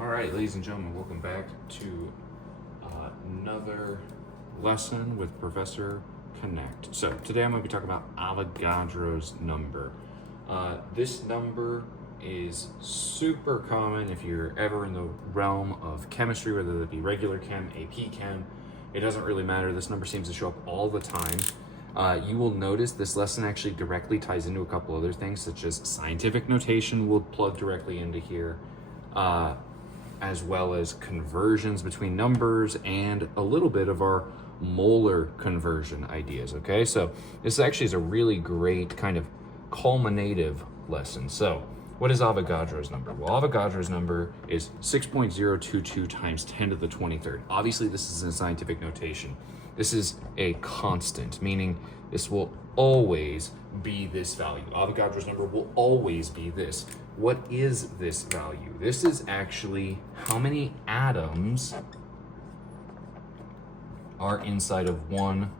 All right, ladies and gentlemen, welcome back to another lesson with Professor Connect. So today I'm going to be talking about Avogadro's number. This number is super common if you're ever in the realm of chemistry, whether that be regular chem, AP chem. It doesn't really matter. This number seems to show up all the time. You will notice this lesson actually directly ties into a couple other things, such as scientific notation will plug directly into here, as well as conversions between numbers and a little bit of our molar conversion ideas, okay? So this actually is a really great kind of culminative lesson. So what is Avogadro's number? Well, Avogadro's number is 6.022 times 10 to the 23rd. Obviously, this is in scientific notation. This is a constant, meaning this will always be this value. Avogadro's number will always be this. What is this value? This is actually how many atoms are inside of 1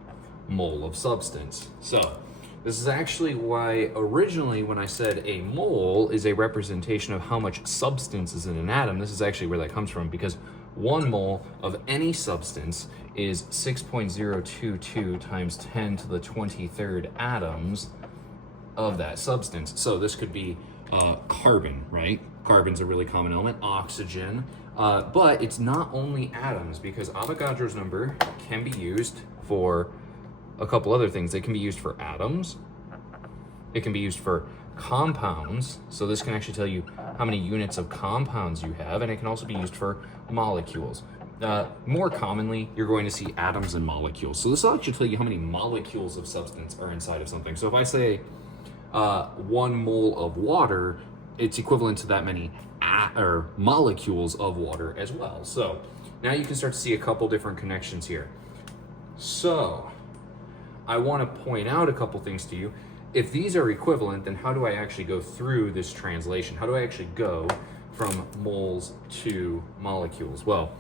mole of substance. So this is actually why originally when I said a mole is a representation of how much substance is in an atom, this is actually where that comes from, because 1 mole of any substance is 6.022 times 10 to the 23rd atoms of that substance. So this could be carbon, right? Carbon's a really common element, oxygen, but it's not only atoms, because Avogadro's number can be used for a couple other things. It can be used for atoms, it can be used for compounds, so this can actually tell you how many units of compounds you have, and it can also be used for molecules. More commonly, you're going to see atoms and molecules. So this will actually tell you how many molecules of substance are inside of something. So if I say 1 mole of water, it's equivalent to that many molecules of water as well. So now you can start to see a couple different connections here. So I want to point out a couple things to you. If these are equivalent, then how do I actually go through this translation? How do I actually go from moles to molecules? Well,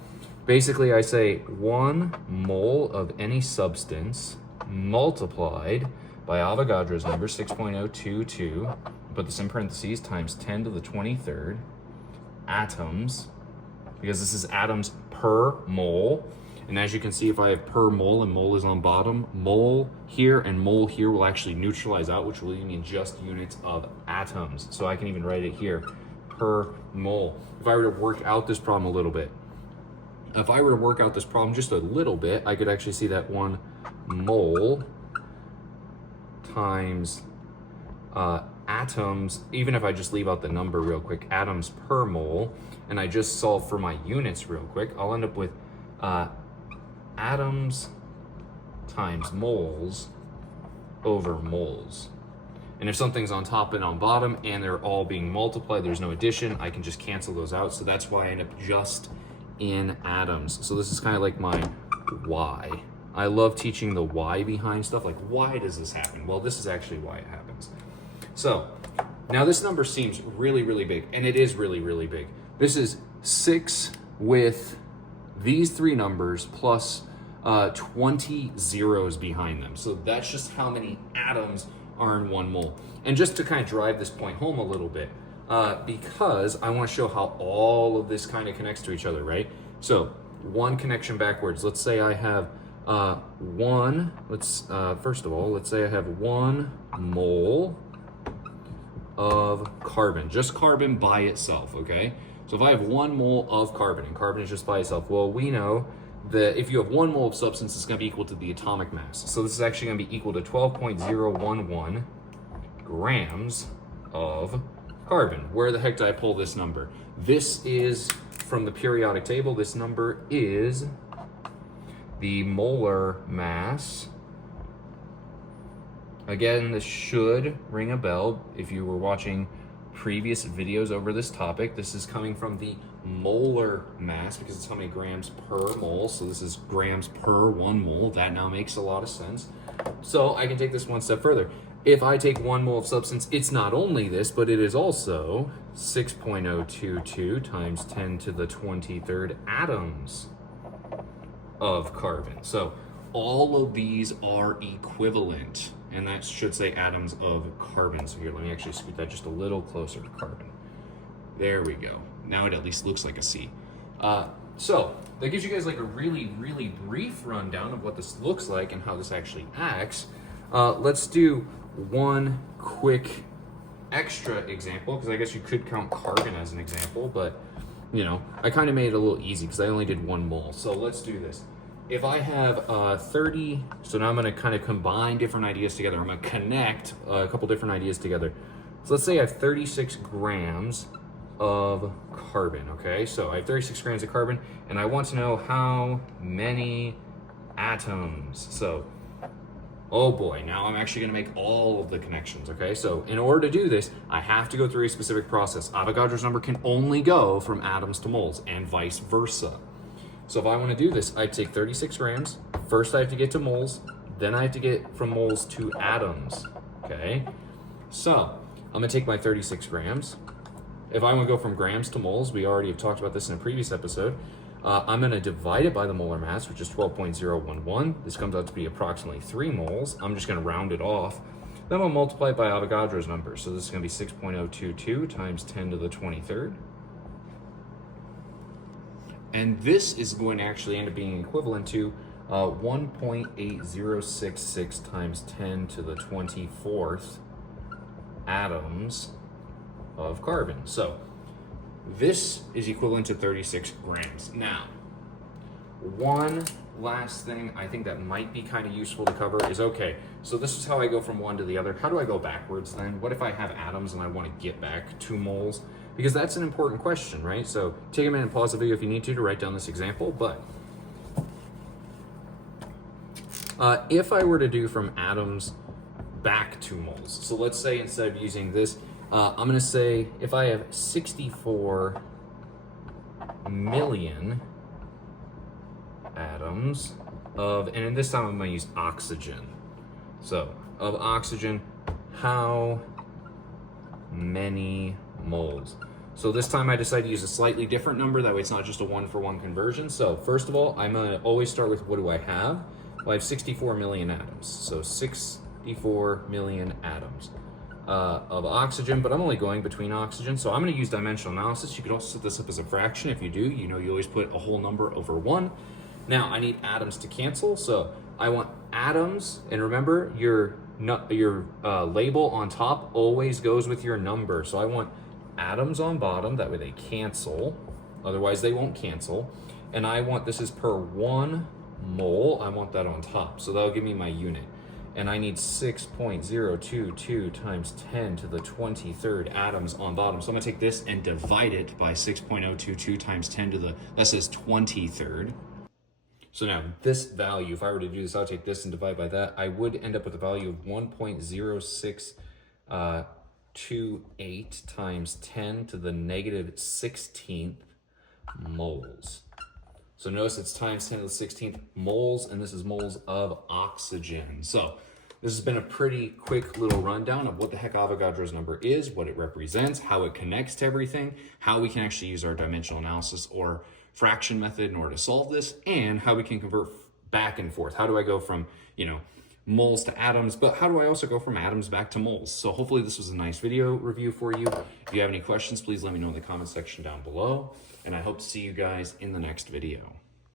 basically I say 1 mole of any substance multiplied by Avogadro's number, 6.022, put this in parentheses, times 10 to the 23rd, atoms, because this is atoms per mole. And as you can see, if I have per mole and mole is on bottom, mole here and mole here will actually neutralize out, which will leave me just units of atoms. So I can even write it here, per mole. If I were to work out this problem a little bit, just a little bit, I could actually see that 1 mole times atoms, even if I just leave out the number real quick, atoms per mole, and I just solve for my units real quick, I'll end up with atoms times moles over moles. And if something's on top and on bottom and they're all being multiplied, there's no addition, I can just cancel those out. So that's why I end up just in atoms. So this is kind of like my why. I love teaching the why behind stuff, like why does this happen? Well, this is actually why it happens. So now this number seems really, really big, and it is really, really big. This is 6 with these 3 numbers plus 20 zeros behind them. So that's just how many atoms are in 1 mole. And just to kind of drive this point home a little bit, because I want to show how all of this kind of connects to each other, right? So one connection backwards. Let's say I have first of all, let's say I have 1 mole of carbon, just carbon by itself, okay? So if I have 1 mole of carbon, and carbon is just by itself, well, we know that if you have 1 mole of substance, it's going to be equal to the atomic mass. So this is actually going to be equal to 12.011 grams of carbon. Where the heck did I pull this number? This is from the periodic table. This number is the molar mass. Again, this should ring a bell if you were watching previous videos over this topic. This is coming from the molar mass because it's how many grams per mole. So this is grams per 1 mole. That now makes a lot of sense. So I can take this one step further. If I take 1 mole of substance, it's not only this, but it is also 6.022 times 10 to the 23rd atoms of carbon. So all of these are equivalent, and that should say atoms of carbon. So here, let me actually scoot that just a little closer to carbon. There we go. Now it at least looks like a C. So that gives you guys like a really, really brief rundown of what this looks like and how this actually acts. Let's do one quick extra example, because I guess you could count carbon as an example, but you know, I kind of made it a little easy because I only did 1 mole. So let's do this. If I have 30, so now I'm going to kind of combine different ideas together. I'm going to connect a couple different ideas together. So let's say I have 36 grams of carbon, okay? So I have 36 grams of carbon, and I want to know how many atoms. So, oh boy, now I'm actually gonna make all of the connections, okay? So in order to do this, I have to go through a specific process. Avogadro's number can only go from atoms to moles and vice versa. So if I wanna do this, I take 36 grams. First I have to get to moles, then I have to get from moles to atoms, okay? So I'm gonna take my 36 grams. If I wanna go from grams to moles, we already have talked about this in a previous episode, I'm going to divide it by the molar mass, which is 12.011. This comes out to be approximately 3 moles. I'm just going to round it off. Then I'll multiply it by Avogadro's number. So this is going to be 6.022 times 10 to the 23rd. And this is going to actually end up being equivalent to 1.8066 times 10 to the 24th atoms of carbon. So this is equivalent to 36 grams. Now, one last thing I think that might be kind of useful to cover is, okay, so this is how I go from one to the other. How do I go backwards then? What if I have atoms and I want to get back 2 moles? Because that's an important question, right? So take a minute and pause the video if you need to write down this example. But if I were to do from atoms back 2 moles, so let's say instead of using this, I'm going to say if I have 64 million atoms of, and in this time I'm going to use oxygen. So of oxygen, how many moles? So this time I decided to use a slightly different number. That way it's not just a 1-for-1 conversion. So first of all, I'm going to always start with what do I have? Well, I have 64 million atoms. So 64 million atoms. Of oxygen, but I'm only going between oxygen, so I'm going to use dimensional analysis. You could also set this up as a fraction. If you do, you know you always put a whole number over 1. Now I need atoms to cancel, so I want atoms, and remember your label on top always goes with your number. So I want atoms on bottom, that way they cancel, otherwise they won't cancel. And I want, this is per 1 mole, I want that on top, so that'll give me my unit. And I need 6.022 times 10 to the 23rd atoms on bottom. So I'm gonna take this and divide it by 6.022 times 10 to the, that says 23rd. So now this value, if I were to do this, I'll take this and divide by that. I would end up with a value of 1.0628 times 10 to the negative 16th moles. So notice it's times 10 to the 16th moles, and this is moles of oxygen. So this has been a pretty quick little rundown of what the heck Avogadro's number is, what it represents, how it connects to everything, how we can actually use our dimensional analysis or fraction method in order to solve this, and how we can convert back and forth. How do I go from, you know, moles to atoms, but how do I also go from atoms back to moles? So hopefully this was a nice video review for you. If you have any questions, please let me know in the comment section down below, and I hope to see you guys in the next video.